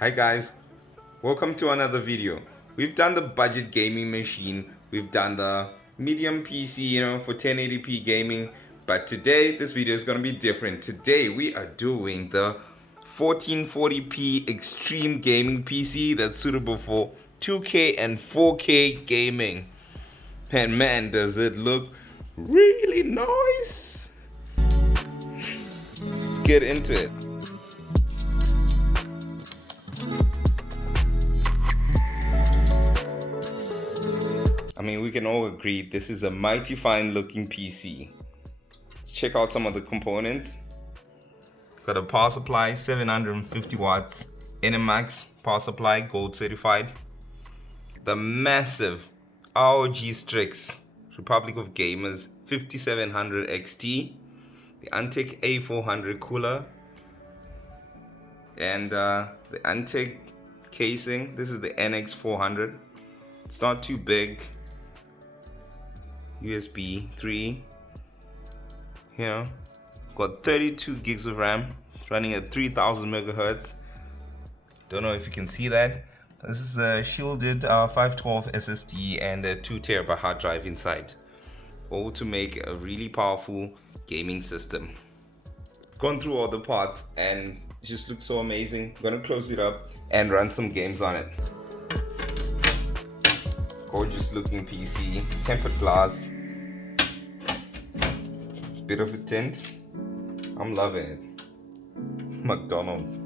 Hi guys, welcome to another video. We've done the budget gaming machine, we've done the medium PC, for 1080p gaming, but today this video is going to be different. Today we are doing the 1440p extreme gaming PC that's suitable for 2K and 4K gaming. And man, does it look really nice. Let's get into it. I mean, we can all agree this is a mighty fine looking PC. Let's check out some of the components. Got a power supply, 750 watts, NMAX power supply, gold certified. The massive ROG Strix Republic of Gamers 5700 XT. The Antec A400 cooler. And the Antec casing. This is the NX400. It's not too big. USB 3, got 32 gigs of RAM, running at 3000 megahertz. Don't know if you can see that. This is a shielded 512 SSD and a 2 terabyte hard drive inside, all to make a really powerful gaming system. Gone through all the parts and it just looks so amazing. I'm gonna close it up and run some games on it. Gorgeous looking PC, tempered glass, bit of a tint. I'm loving it. McDonald's.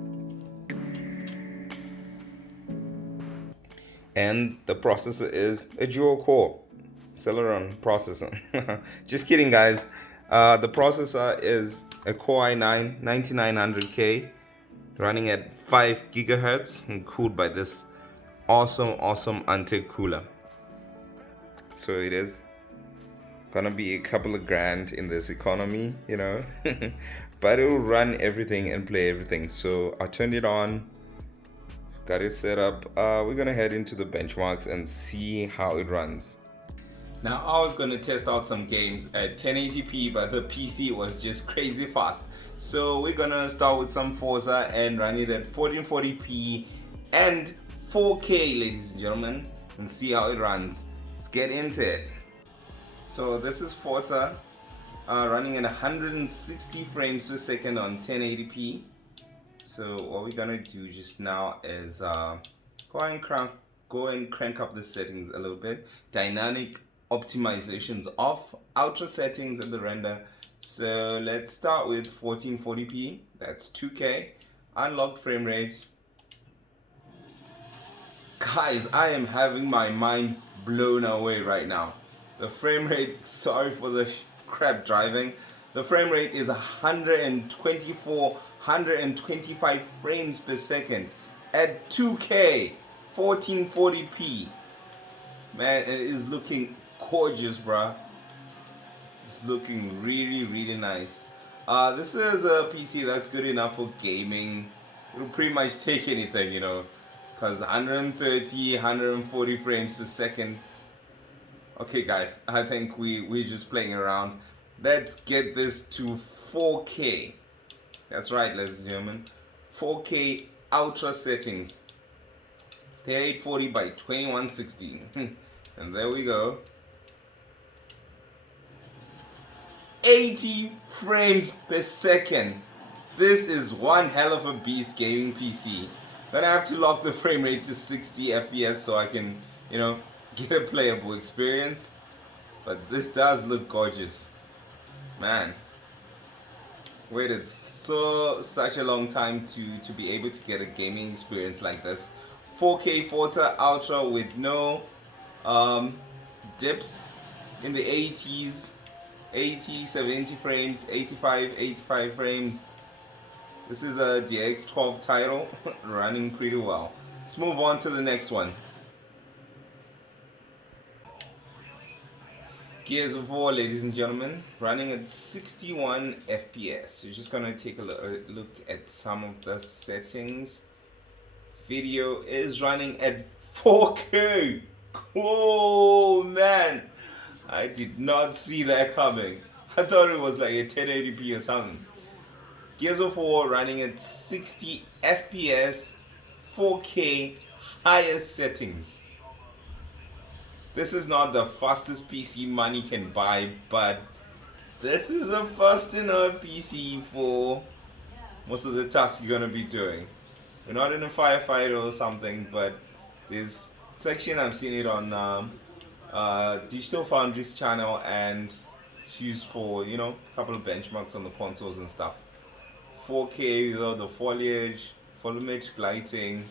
And the processor is a dual core Celeron processor. Just kidding guys. The processor is a Core i9 9900K running at 5 gigahertz and cooled by this awesome Antec cooler. So it is gonna be a couple of grand in this economy, but it will run everything and play everything. So I turned it on, got it set up. We're gonna head into the benchmarks and see how it runs. Now I was gonna test out some games at 1080p, but the PC was just crazy fast. So we're gonna start with some Forza and run it at 1440p and 4K, ladies and gentlemen, and see how it runs. Let's get into it. So this is Forza running at 160 frames per second on 1080p. So what we're gonna do just now is go and crank up the settings a little bit. Dynamic optimizations off, ultra settings at the render. So let's start with 1440p. That's 2K. Unlocked frame rate. Guys, I am having my mind blown away right now. The frame rate, sorry for the crap driving, the frame rate is 125 frames per second at 2K 1440p. Man, it is looking gorgeous, bruh. It's looking really nice. This is a PC that's good enough for gaming. It'll pretty much take anything, because 130, 140 frames per second. Okay guys, I think we're just playing around. Let's get this to 4K. That's right, ladies and gentlemen. 4K ultra settings. 3840 by 2116. And there we go. 80 frames per second. This is one hell of a beast gaming PC. Gonna have to lock the frame rate to 60 FPS so I can, get a playable experience. But this does look gorgeous. Man, waited such a long time to be able to get a gaming experience like this. 4K Forza Ultra with no dips in the 80s, 80, 70 frames, 85 frames. This is a DX12 title running pretty well. Let's move on to the next one. Gears of War, ladies and gentlemen, running at 61 FPS. So you're just gonna take a look at some of the settings. Video is running at 4K. Oh man, I did not see that coming. I thought it was like a 1080p or something. Gears of War running at 60 FPS, 4K highest settings. This is not the fastest PC money can buy, but this is a fast enough PC for most of the tasks you're gonna be doing. We're not in a firefight or something, but this section I've seen it on Digital Foundry's channel, and it's used for, you know, a couple of benchmarks on the consoles and stuff. 4K without the foliage, volumetric lighting.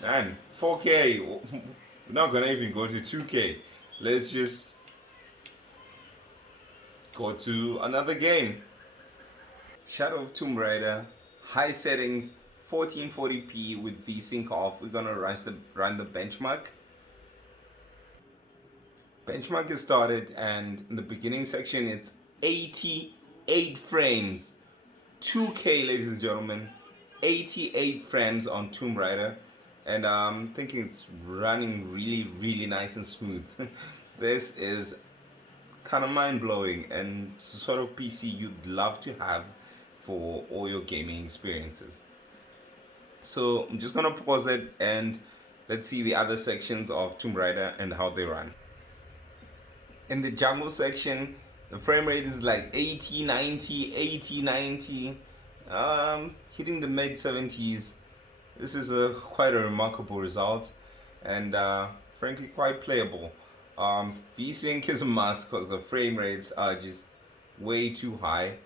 Man, 4K. We're not gonna even go to 2K. Let's just go to another game. Shadow of Tomb Raider, high settings, 1440p with VSync off. We're gonna run the benchmark. Benchmark is started, and in the beginning section it's 88 frames. 2K, ladies and gentlemen, 88 frames on Tomb Raider, and I'm thinking it's running really nice and smooth. This is kind of mind-blowing, and sort of PC you'd love to have for all your gaming experiences. So I'm just gonna pause it and let's see the other sections of Tomb Raider and how they run. In the jungle section, the frame rate is like 80, 90, 80, 90, hitting the mid 70s. This is quite a remarkable result, and frankly quite playable. VSync is a must because the frame rates are just way too high.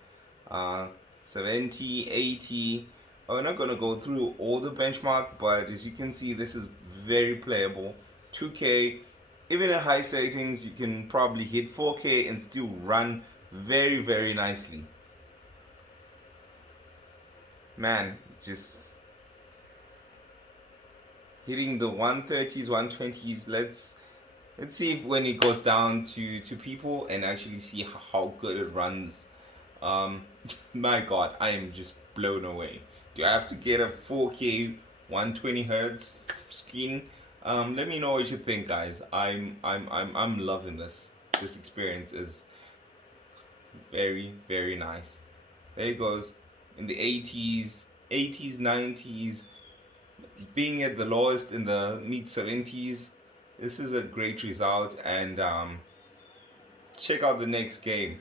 70, 80. We're not going to go through all the benchmark, but as you can see, this is very playable. 2K, even at high settings, you can probably hit 4K and still run very nicely. Man, just hitting the 130s, 120s. Let's see if when it goes down to people and actually see how good it runs. My god, I am just blown away. Do I have to get a 4K 120 hertz screen? Let me know what you think, guys. I'm loving this. This experience is very nice. There it goes, in the 80s, 90s, being at the lowest in the mid 70s. This is a great result, and check out the next game.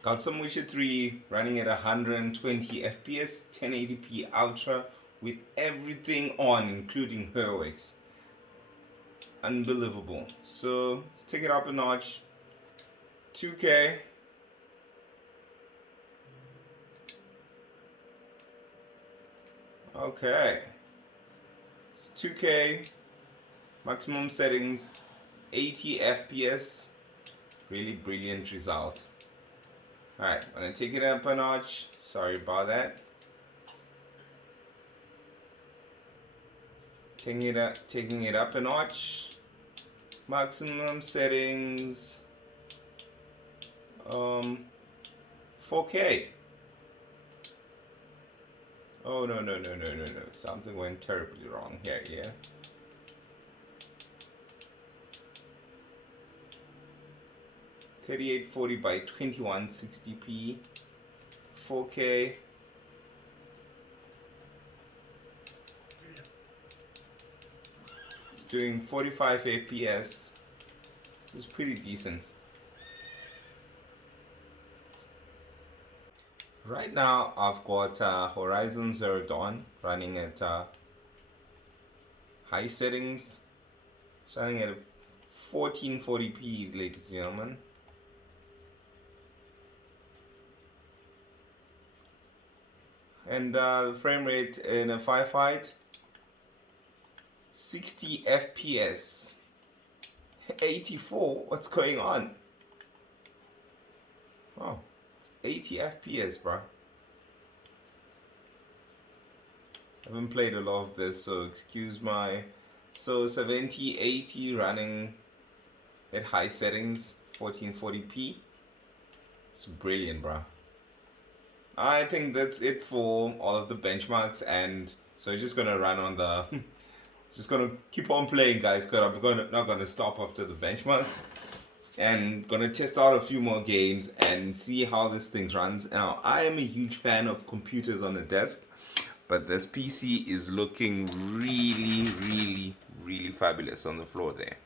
Got some Witcher 3 running at 120 FPS, 1080p Ultra with everything on, including heroics. Unbelievable. So let's take it up a notch. 2K. Okay. It's 2K. Maximum settings, 80 FPS. Really brilliant result. Alright, I'm gonna take it up a notch. Sorry about that. Taking it up a notch. Maximum settings, 4K. Oh no. Something went terribly wrong here, yeah. 3840 by 2160p, 4K. It's doing 45 FPS. It's pretty decent. Right now I've got Horizon Zero Dawn running at high settings. It's running at 1440p, ladies and gentlemen. And the frame rate in a firefight, 60 FPS. 84, what's going on? Oh, it's 80 FPS, bro. I haven't played a lot of this, so excuse my... So 70, 80 running at high settings, 1440p. It's brilliant, bro. I think that's it for all of the benchmarks, and so I'm just gonna run on the just gonna keep on playing, guys, because I'm not gonna stop after the benchmarks. and gonna test out a few more games and see how this thing runs. Now, I am a huge fan of computers on the desk, but this PC is looking really, really, really fabulous on the floor there.